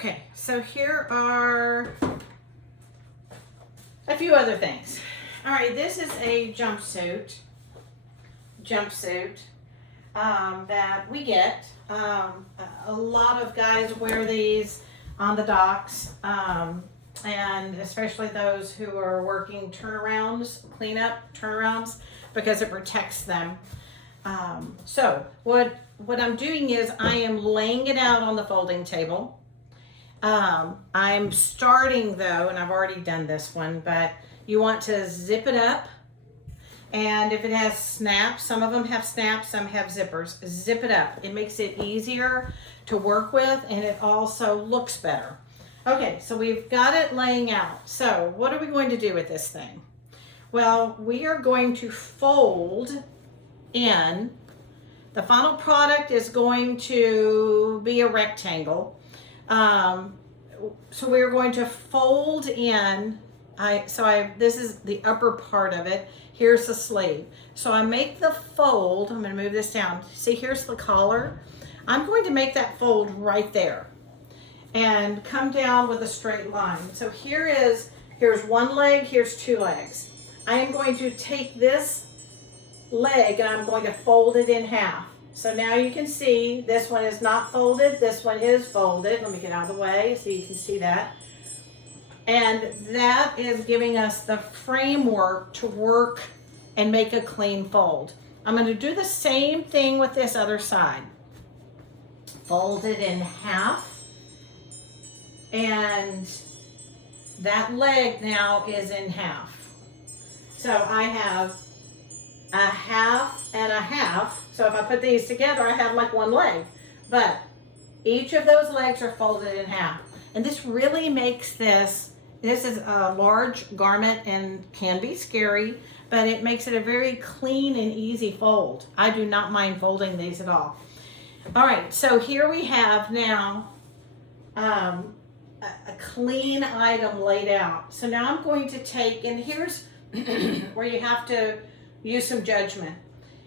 Okay, so here are a few other things. All right, this is a jumpsuit that we get. A lot of guys wear these on the docks, and especially those who are working turnarounds, cleanup turnarounds, because it protects them. So what I'm doing is I am laying it out on the folding table. I'm starting though, and I've already done this one, but you want to zip it up. And if it has snaps, some of them have snaps, some have zippers, zip it up. It makes it easier to work with, and it also looks better. Okay, so we've got it laying out. So what are we going to do with this thing? Well, we are going to fold in. The final product is going to be a rectangle. So we're going to fold in. This is the upper part of it. Here's the sleeve. So I make the fold. I'm going to move this down. See, here's the collar. I'm going to make that fold right there and come down with a straight line. So here's one leg, here's two legs. I am going to take this leg and I'm going to fold it in half. So now you can see this one is not folded, this one is folded. Let me get out of the way so you can see that. And that is giving us the framework to work and make a clean fold. I'm going to do the same thing with this other side. Fold it in half. And that leg now is in half. So I have a half and a half. So if I put these together, I have like one leg. But each of those legs are folded in half. And this really makes this is a large garment and can be scary, but it makes it a very clean and easy fold. I do not mind folding these at all. All right, so here we have now a clean item laid out. So now I'm going to take, and here's where you have to use some judgment.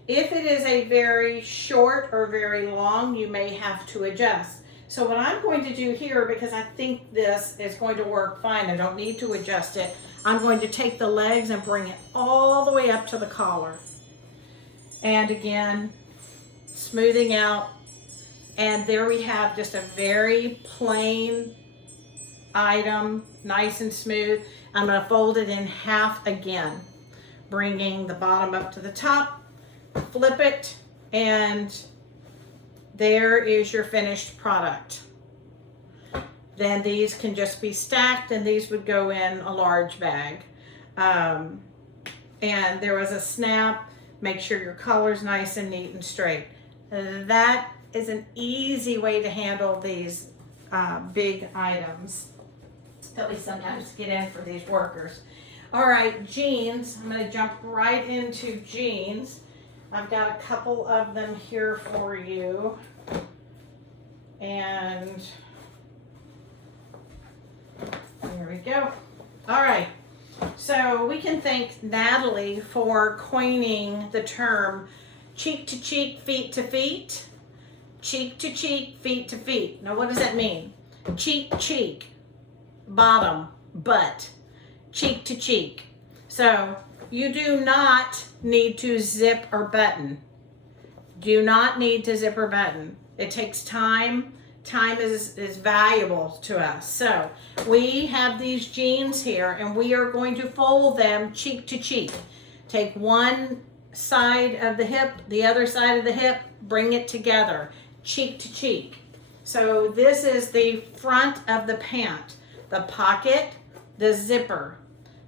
If it is a very short or very long, you may have to adjust. So what I'm going to do here, because I think this is going to work fine, I don't need to adjust it, I'm going to take the legs and bring it all the way up to the collar. And again, smoothing out. And there we have just a very plain item, nice and smooth. I'm going to fold it in half again, bringing the bottom up to the top, flip it, and there is your finished product. Then these can just be stacked, and these would go in a large bag. And there was a snap. Make sure your collar's nice and neat and straight. That is an easy way to handle these big items that we sometimes get in for these workers. All right, jeans. I'm going to jump right into jeans. I've got a couple of them here for you. And there we go. All right. So we can thank Natalie for coining the term cheek to cheek, feet to feet. Cheek to cheek, feet to feet. Now what does that mean? Cheek, cheek, bottom, butt, cheek to cheek. So you do not need to zip or button. Do not need to zip or button. It takes time. Time is valuable to us. So we have these jeans here and we are going to fold them cheek to cheek. Take one side of the hip, the other side of the hip, bring it together, cheek to cheek. So this is the front of the pant, the pocket, the zipper.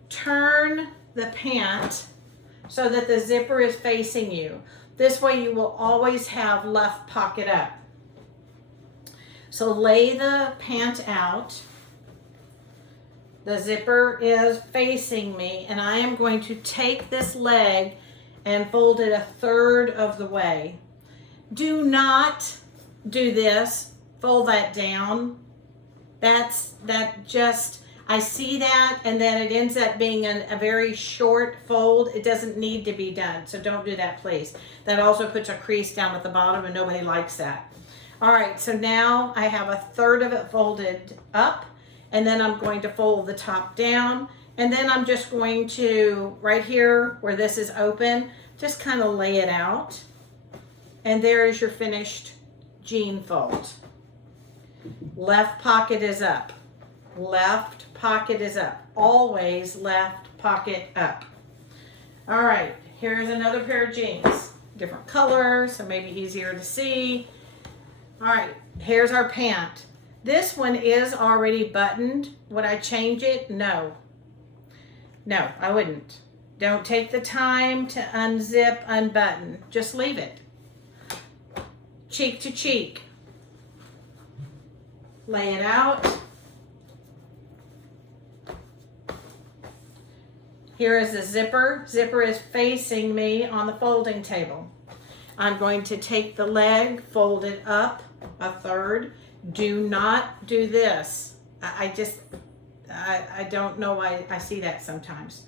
Turn the pant so that the zipper is facing you. This way you will always have left pocket up. So lay the pant out. The zipper is facing me, and I am going to take this leg and fold it a third of the way. Do not do this, fold that down. I see that, and then it ends up being a very short fold. It doesn't need to be done, so don't do that, please. That also puts a crease down at the bottom, and nobody likes that. All right, so now I have a third of it folded up, and then I'm going to fold the top down, and then I'm just going to, right here where this is open, just kind of lay it out. And there is your finished jean fold. Left pocket is up. Left pocket is up. Always left pocket up. All right, here's another pair of jeans. Different color, so maybe easier to see. All right, here's our pant. This one is already buttoned. Would I change it? No. No, I wouldn't. Don't take the time to unzip, unbutton. Just leave it. Cheek to cheek. Lay it out. Here is the zipper. Zipper is facing me on the folding table. I'm going to take the leg, fold it up a third. Do not do this. I don't know why I see that sometimes.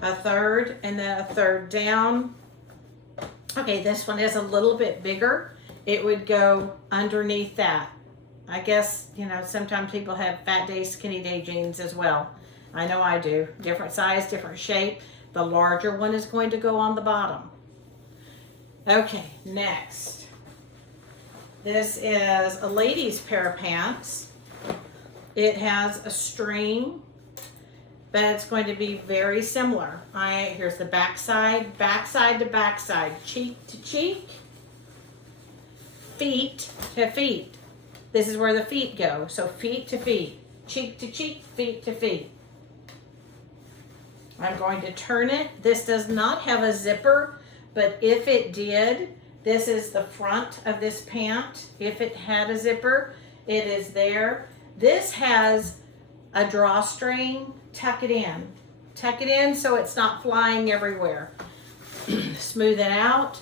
A third and then a third down. Okay, this one is a little bit bigger. It would go underneath that. I guess, you know, sometimes people have fat day, skinny day jeans as well. I know I do. Different size, different shape. The larger one is going to go on the bottom. Okay, next. This is a lady's pair of pants. It has a string, but it's going to be very similar. Here's the back side, backside to backside, cheek to cheek, feet to feet. This is where the feet go. So feet to feet, cheek to cheek, feet to feet. I'm going to turn it. This does not have a zipper, but if it did, this is the front of this pant. If it had a zipper, it is there. This has a drawstring. Tuck it in. Tuck it in so it's not flying everywhere. Smooth it out.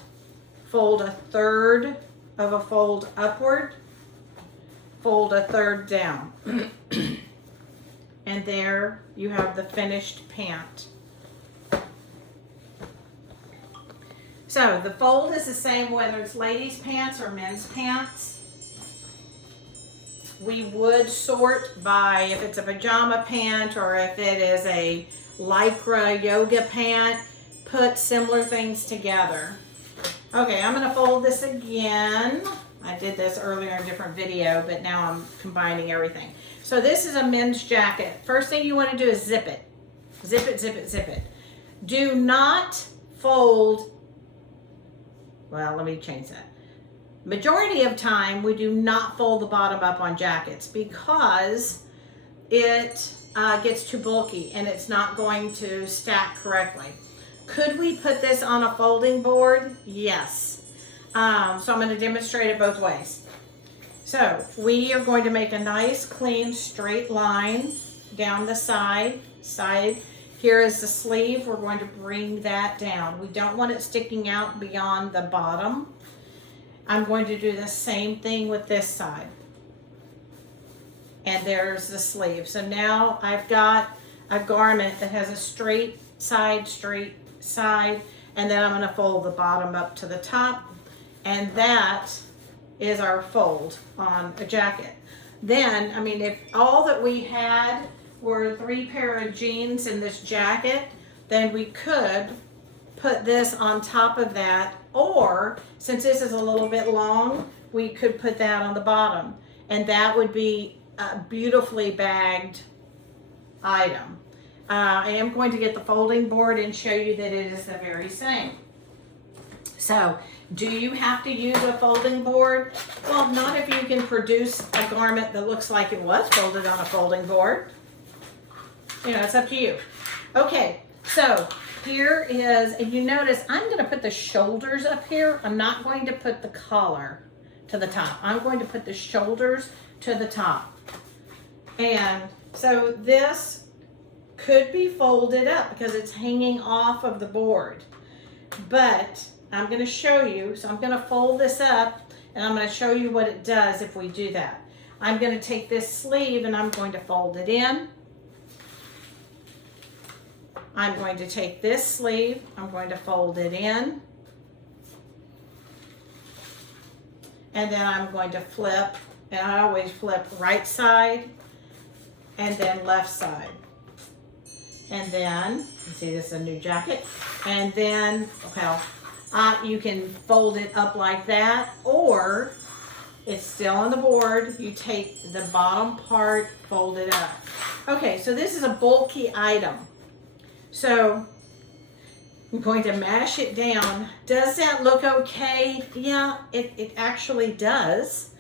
Fold a third of a fold upward. Fold a third down. And there you have the finished pant. So the fold is the same whether it's ladies' pants or men's pants. We would sort by if it's a pajama pant or if it is a lycra yoga pant, put similar things together. Okay, I'm gonna fold this again. I did this earlier in a different video, but now I'm combining everything. So this is a men's jacket. First thing you wanna do is zip it. Zip it, zip it, zip it. Do not fold, well, let me change that. Majority of time, we do not fold the bottom up on jackets because it gets too bulky and it's not going to stack correctly. Could we put this on a folding board? Yes. So I'm going to demonstrate it both ways. So we are going to make a nice, clean, straight line down the side. Here is the sleeve. We're going to bring that down. We don't want it sticking out beyond the bottom. I'm going to do the same thing with this side. And there's the sleeve. So now I've got a garment that has a straight side, and then I'm going to fold the bottom up to the top. And that is our fold on a jacket. Then, I mean, if all that we had were 3 pair of jeans in this jacket, then we could put this on top of that, or since this is a little bit long, we could put that on the bottom, and that would be a beautifully bagged item. I am going to get the folding board and show you that it is the very same. So, do you have to use a folding board? Well, not if you can produce a garment that looks like it was folded on a folding board. You know, it's up to you. Okay, so here is, and you notice I'm going to put the shoulders up here. I'm not going to put the collar to the top. I'm going to put the shoulders to the top. And so this could be folded up because it's hanging off of the board. But I'm going to show you, so I'm going to fold this up and I'm going to show you what it does if we do that. I'm going to take this sleeve and I'm going to fold it in. I'm going to take this sleeve, I'm going to fold it in. and then I'm going to flip, and I always flip right side and then left side. And then, you see this is a new jacket, and then, okay, you can fold it up like that, or it's still on the board, you take the bottom part, fold it up. Okay, so this is a bulky item. So I'm going to mash it down. Does that look okay? Yeah, it actually does.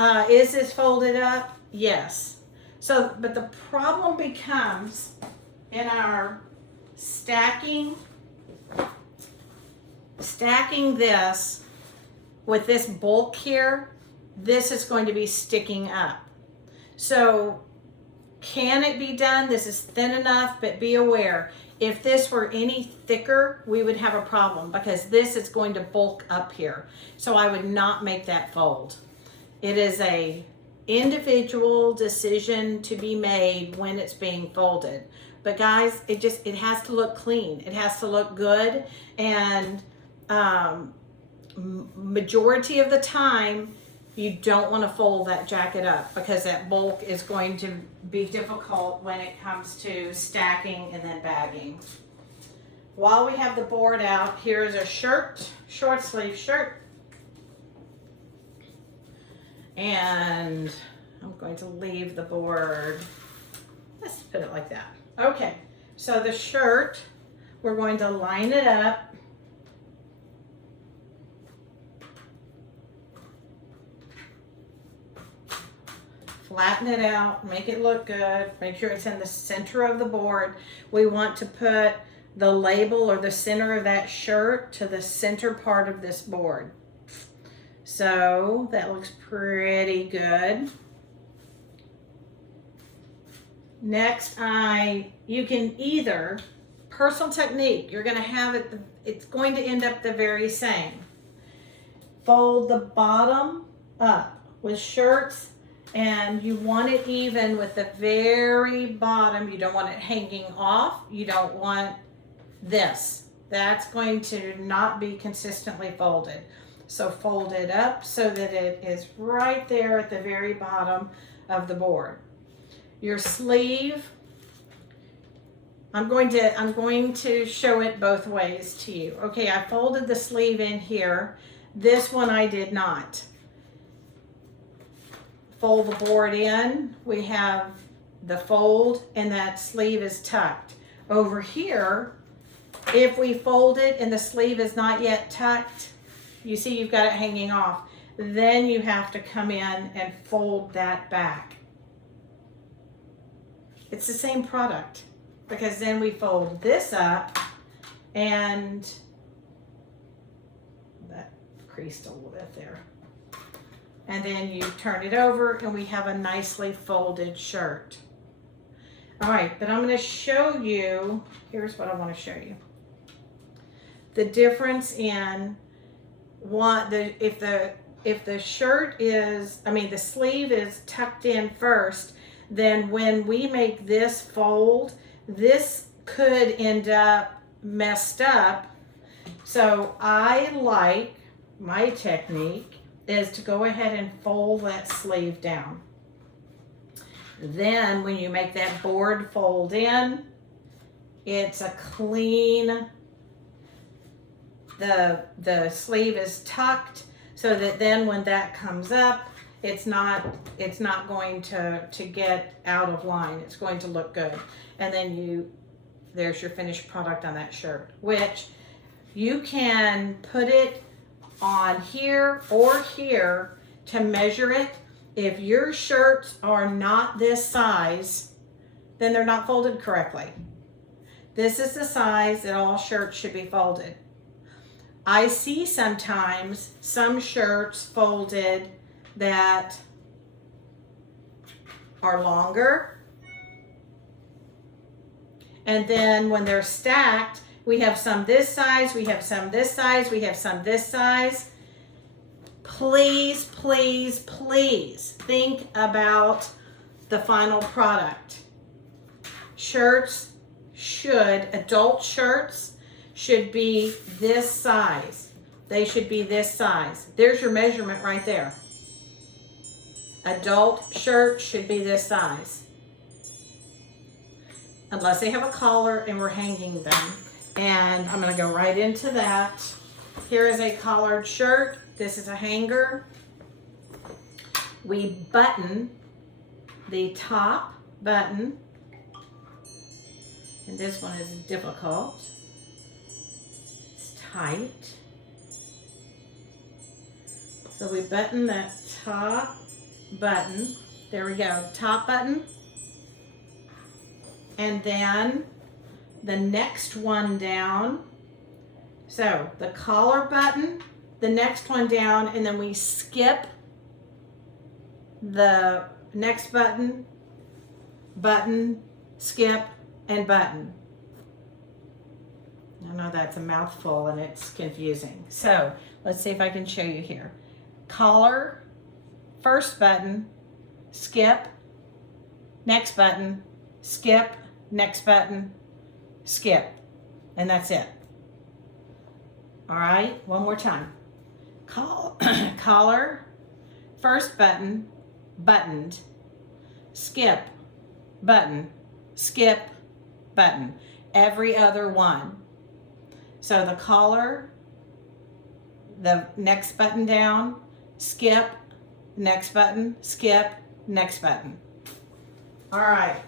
Is this folded up? Yes. So, but the problem becomes in our stacking this with this bulk here, this is going to be sticking up. So can it be done? This is thin enough, but be aware, if this were any thicker, we would have a problem because this is going to bulk up here. So I would not make that fold. It is a individual decision to be made when it's being folded. But guys, it has to look clean. It has to look good. And majority of the time, you don't want to fold that jacket up because that bulk is going to be difficult when it comes to stacking and then bagging. While we have the board out, here's a shirt, short sleeve shirt. And I'm going to leave the board. Let's put it like that. Okay, so the shirt, we're going to line it up. Flatten it out, make it look good, make sure it's in the center of the board. We want to put the label or the center of that shirt to the center part of this board. So that looks pretty good. Next, you can either, personal technique, you're going to have it, it's going to end up the very same. Fold the bottom up with shirts, and you want it even with the very bottom. You don't want it hanging off. You don't want this. That's going to not be consistently folded. So fold it up so that it is right there at the very bottom of the board. Your sleeve, I'm going to show it both ways to you. Okay, I folded the sleeve in here. This one I did not. Fold the board in, we have the fold, and that sleeve is tucked. Over here, if we fold it and the sleeve is not yet tucked, you see you've got it hanging off, then you have to come in and fold that back. It's the same product, because then we fold this up, and that creased a little bit there. And then you turn it over and we have a nicely folded shirt. All right, but I'm going to show you, here's what I want to show you. The difference in if the shirt is, the sleeve is tucked in first, then when we make this fold, this could end up messed up. So I like, my technique is to go ahead and fold that sleeve down. Then when you make that board fold in, it's a clean, the sleeve is tucked so that then when that comes up, it's not going to get out of line. It's going to look good. And then there's your finished product on that shirt, which you can put it on here or here to measure it. If your shirts are not this size, then they're not folded correctly. This is the size that all shirts should be folded. I see sometimes some shirts folded that are longer, and then when they're stacked, we have some this size, we have some this size, we have some this size. Please, please, please think about the final product. Adult shirts should be this size. they should be this size. There's your measurement right there. Adult shirt should be this size. Unless they have a collar and we're hanging them. And I'm gonna go right into that. Here is a collared shirt. This is a hanger. We button the top button. And this one is difficult. It's tight. So we button that top button. There we go, top button. And then the next one down. So the collar button, the next one down, and then we skip the next button, button, skip, and button. I know that's a mouthful and it's confusing. So let's see if I can show you here. Collar, first button, skip, next button, skip, next button, skip, and that's it. All right, one more time. Collar, first button, buttoned, skip, button, skip, button. Every other one. So the collar, the next button down, skip, next button, skip, next button. All right.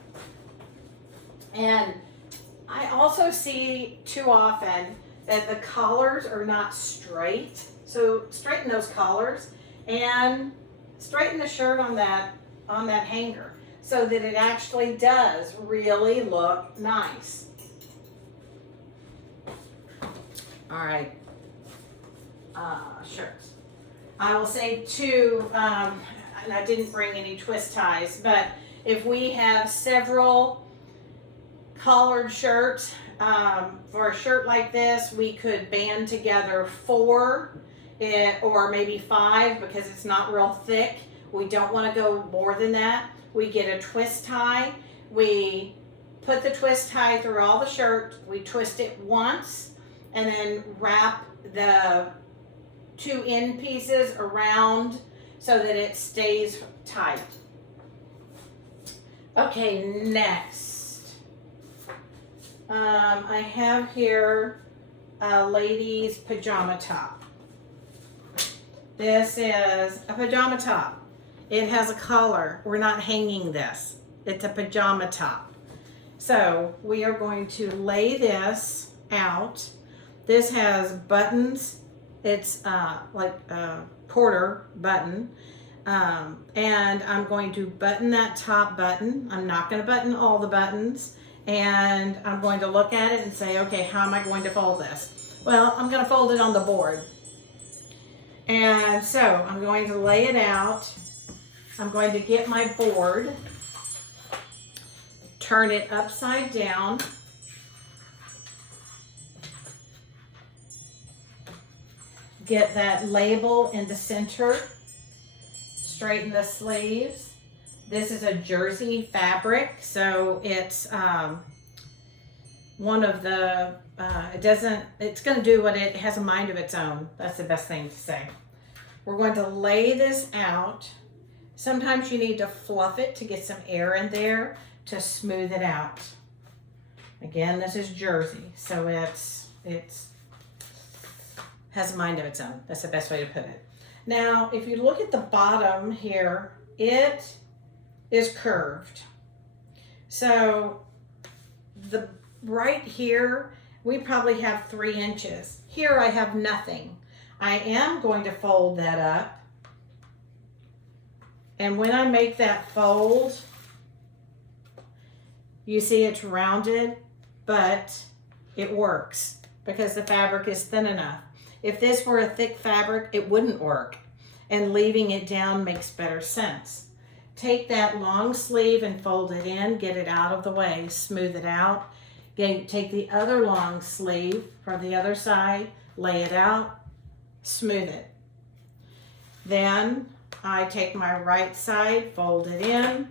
And I also see too often that the collars are not straight. So straighten those collars and straighten the shirt on that hanger so that it actually does really look nice. All right, shirts. I will say too, and I didn't bring any twist ties, but if we have several collared shirts, for a shirt like this, we could band together 4 or maybe 5 because it's not real thick. We don't want to go more than that. We get a twist tie. We put the twist tie through all the shirt. We twist it once and then wrap the 2 end pieces around so that it stays tight. Okay, next. I have here a lady's pajama top. This is a pajama top. It has a collar. We're not hanging this. It's a pajama top. So we are going to lay this out. This has buttons. It's like a quarter button. And I'm going to button that top button. I'm not going to button all the buttons. And I'm going to look at it and say, okay, how am I going to fold this? Well, I'm going to fold it on the board. And so I'm going to lay it out. I'm going to get my board, turn it upside down. Get that label in the center. Straighten the sleeves. This is a jersey fabric, so it's one of the, it's going to do what it has a mind of its own. That's the best thing to say. We're going to lay this out. Sometimes you need to fluff it to get some air in there to smooth it out. Again, this is jersey, so it's has a mind of its own. That's the best way to put it. Now, if you look at the bottom here, it is curved. So the right here, we probably have 3 inches. Here I have nothing. I am going to fold that up. And when I make that fold, you see it's rounded, but it works because the fabric is thin enough. If this were a thick fabric, it wouldn't work. And leaving it down makes better sense. Take that long sleeve and fold it in, get it out of the way, smooth it out. Take the other long sleeve from the other side, lay it out, smooth it. Then I take my right side, fold it in.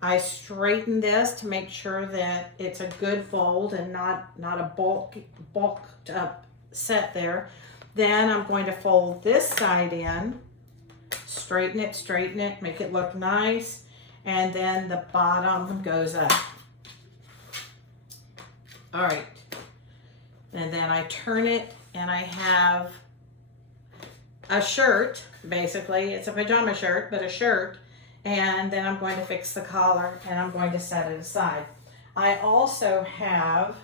I straighten this to make sure that it's a good fold and not a bulked up set there. Then I'm going to fold this side in, straighten it, make it look nice. And then the bottom goes up. All right. And then I turn it and I have a shirt, basically. It's a pajama shirt, but a shirt. And then I'm going to fix the collar and I'm going to set it aside. I also have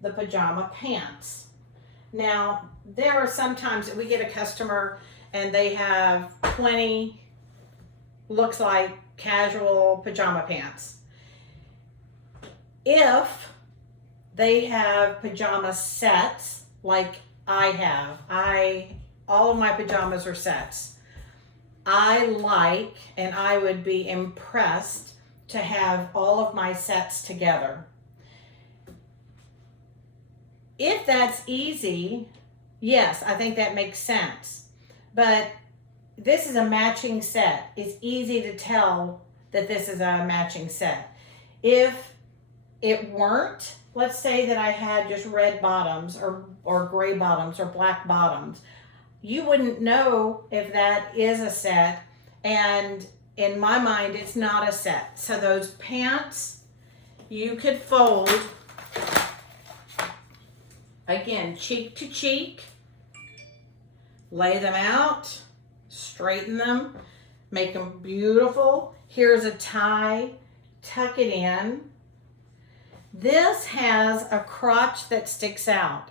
the pajama pants. Now, there are sometimes we get a customer and they have 20, looks like casual pajama pants. If they have pajama sets like I have, all of my pajamas are sets. I like, and I would be impressed to have all of my sets together. If that's easy, yes, I think that makes sense. But this is a matching set. It's easy to tell that this is a matching set. If it weren't, let's say that I had just red bottoms or gray bottoms or black bottoms, you wouldn't know if that is a set, and in my mind, it's not a set. So those pants, you could fold, again, cheek to cheek, lay them out, straighten them, make them beautiful. Here's a tie, tuck it in. This has a crotch that sticks out.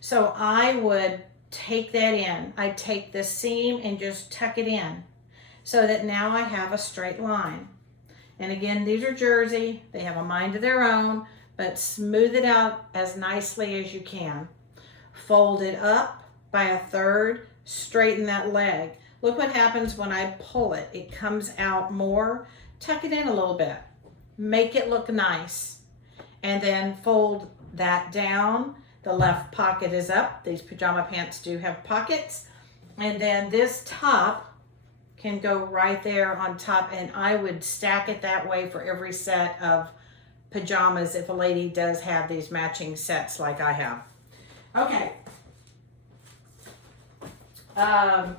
So I would take that in. I take this seam and just tuck it in so that now I have a straight line. And again, these are jersey. They have a mind of their own, but smooth it out as nicely as you can. Fold it up by a third, straighten that leg. Look what happens when I pull it. It comes out more. Tuck it in a little bit. Make it look nice. And then fold that down. The left pocket is up. These pajama pants do have pockets. And then this top can go right there on top, and I would stack it that way for every set of pajamas if a lady does have these matching sets like I have. Okay. I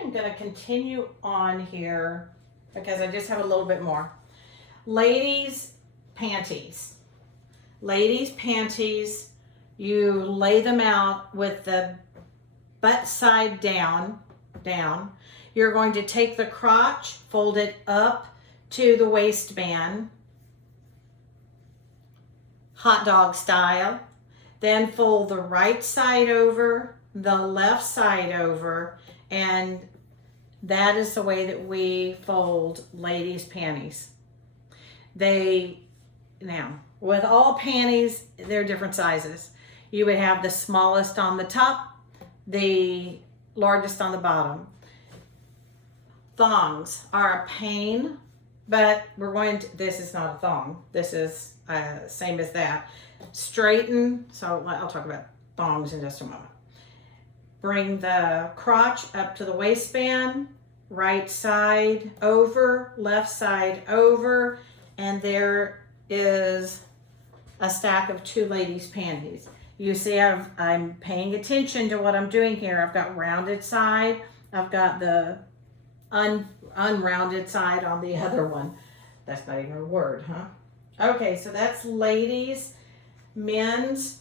am going to continue on here because I just have a little bit more. Ladies' panties. Ladies' panties, you lay them out with the butt side down. You're going to take the crotch, fold it up to the waistband, hot dog style. Then fold the right side over, the left side over, and that is the way that we fold ladies' panties. Now, with all panties, they're different sizes. You would have the smallest on the top, the largest on the bottom. Thongs are a pain, but this is not a thong. This is same as that. Straighten, so I'll talk about thongs in just a moment. Bring the crotch up to the waistband, right side over, left side over, and there is a stack of two ladies' panties. You see I'm paying attention to what I'm doing here. I've got rounded side, I've got the unrounded side on the other one. That's not even a word, huh? Okay, so that's ladies. Men's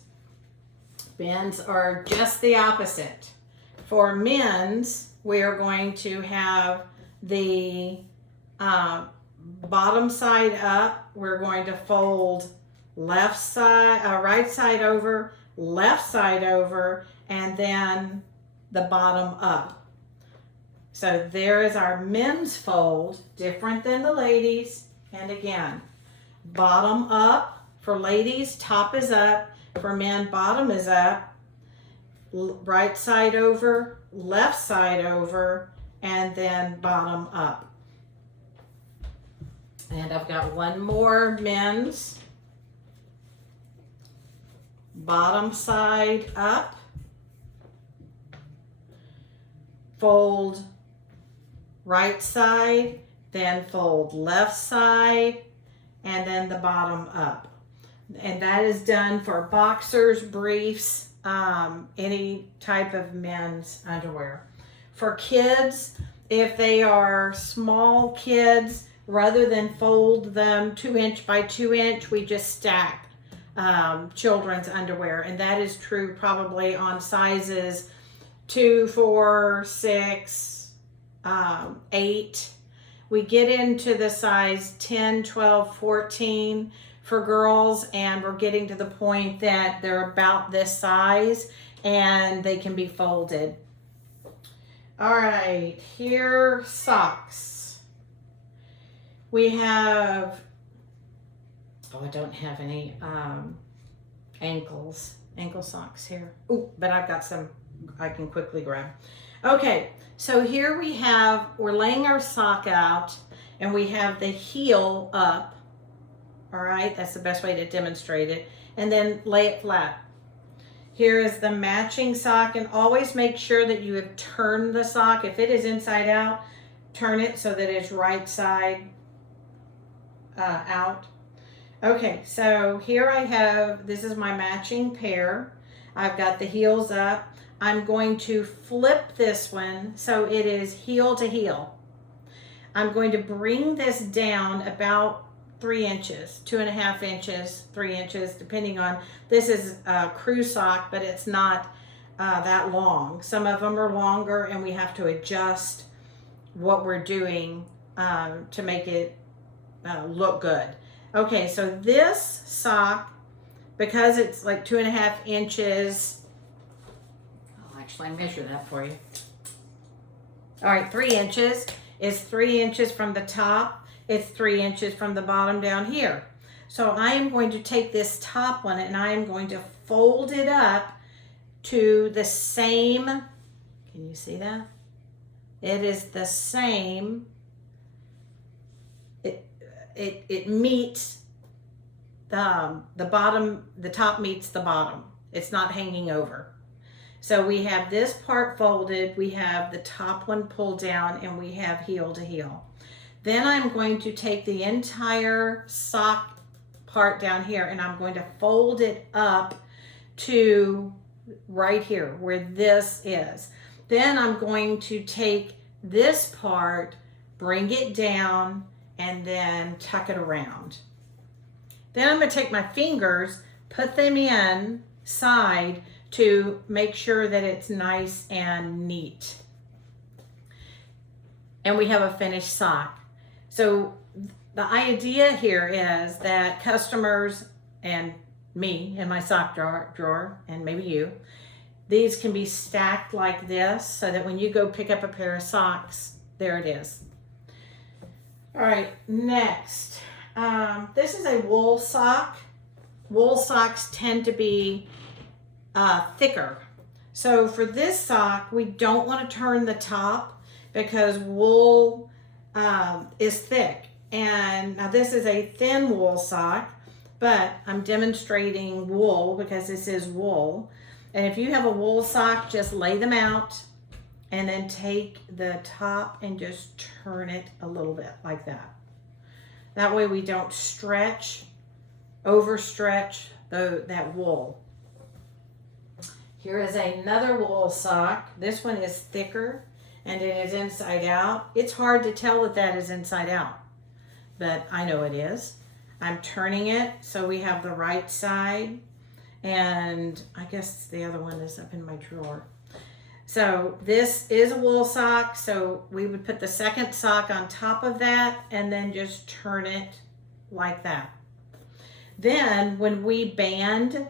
are just the opposite. For men's, we are going to have the bottom side up. We're going to fold right side over, left side over, and then the bottom up. So there is our men's fold, different than the ladies. And again, bottom up for ladies, top is up. For men, bottom is up, right side over, left side over, and then bottom up. And I've got one more men's. Bottom side up, fold right side, then fold left side, and then the bottom up. And that is done for boxers, briefs, any type of men's underwear. For kids, if they are small kids, rather than fold them 2" by 2", we just stack children's underwear. And that is true probably on sizes 2, 4, 6, 8. We get into the size 10, 12, 14 for girls, and we're getting to the point that they're about this size and they can be folded. All right, here, socks. We have, oh, I don't have any ankle socks here. Oh, but I've got some I can quickly grab. Okay, so here we're laying our sock out and we have the heel up. All right, that's the best way to demonstrate it. And then lay it flat. Here is the matching sock, and always make sure that you have turned the sock. If it is inside out, turn it so that it's right side out. Okay, so here I have, this is my matching pair. I've got the heels up. I'm going to flip this one so it is heel to heel. I'm going to bring this down about 3 inches, 2.5 inches, 3 inches, depending on, this is a crew sock, but it's not that long. Some of them are longer and we have to adjust what we're doing to make it look good. Okay, so this sock, because it's like 2.5 inches, I'll actually measure that for you. All right, 3 inches is 3 inches from the top. It's 3 inches from the bottom down here. So I am going to take this top one and I am going to fold it up to the same, can you see that? It is the same, it meets the bottom, the top meets the bottom. It's not hanging over. So we have this part folded, we have the top one pulled down, and we have heel to heel. Then I'm going to take the entire sock part down here and I'm going to fold it up to right here where this is. Then I'm going to take this part, bring it down, and then tuck it around. Then I'm going to take my fingers, put them inside to make sure that it's nice and neat. And we have a finished sock. So the idea here is that customers and me in my sock drawer, and maybe you, these can be stacked like this so that when you go pick up a pair of socks, there it is. All right, next. This is a wool sock. Wool socks tend to be thicker. So for this sock, we don't want to turn the top because wool is thick. And now this is a thin wool sock, but I'm demonstrating wool because this is wool. And if you have a wool sock, just lay them out and then take the top and just turn it a little bit like that. That way we don't overstretch that wool. Here is another wool sock. This one is thicker and it is inside out. It's hard to tell that that is inside out, but I know it is. I'm turning it so we have the right side, and I guess the other one is up in my drawer. So this is a wool sock, so we would put the second sock on top of that and then just turn it like that. Then when we band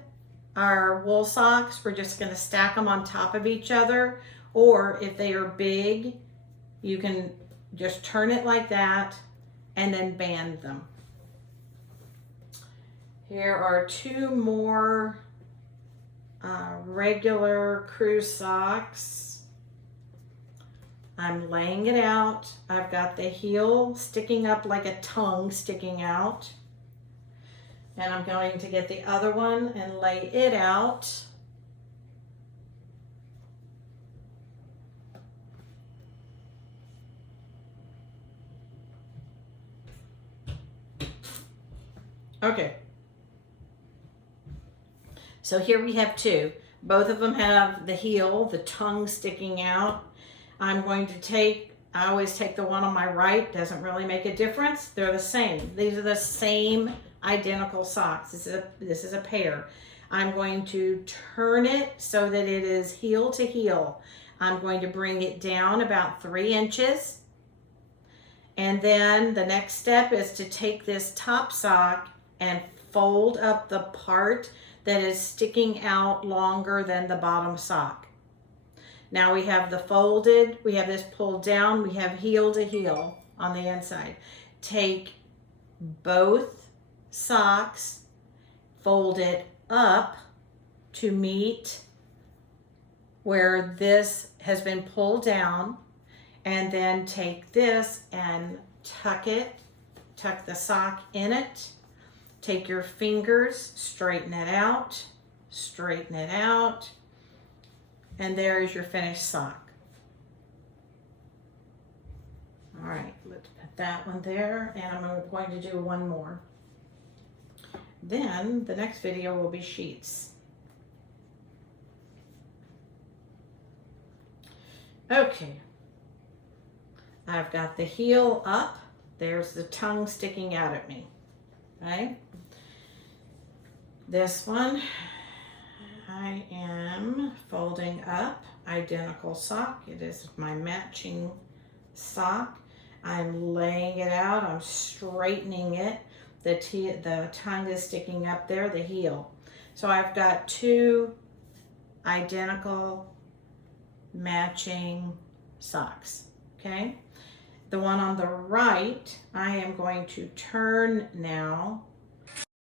our wool socks, we're just going to stack them on top of each other, or if they are big, you can just turn it like that and then band them. Here are two more regular crew socks. I'm laying it out. I've got the heel sticking up like a tongue sticking out. And I'm going to get the other one and lay it out. Okay. So here we have two. Both of them have the heel, the tongue sticking out. I'm going to take, I always take the one on my right, doesn't really make a difference. They're the same. These are the same identical socks. This is a pair. I'm going to turn it so that it is heel to heel. I'm going to bring it down about 3 inches. And then the next step is to take this top sock and fold up the part that is sticking out longer than the bottom sock. Now we have the folded, we have this pulled down, we have heel to heel on the inside. Take both socks, fold it up to meet where this has been pulled down, and then take this and tuck the sock in it. Take your fingers, straighten it out, and there is your finished sock. All right, let's put that one there, and I'm going to do one more. Then the next video will be sheets. Okay, I've got the heel up. There's the tongue sticking out at me, right? This one, I am folding up, identical sock. It is my matching sock. I'm laying it out, I'm straightening it. The tongue is sticking up there, the heel. So I've got 2 identical matching socks, okay? The one on the right, I am going to turn now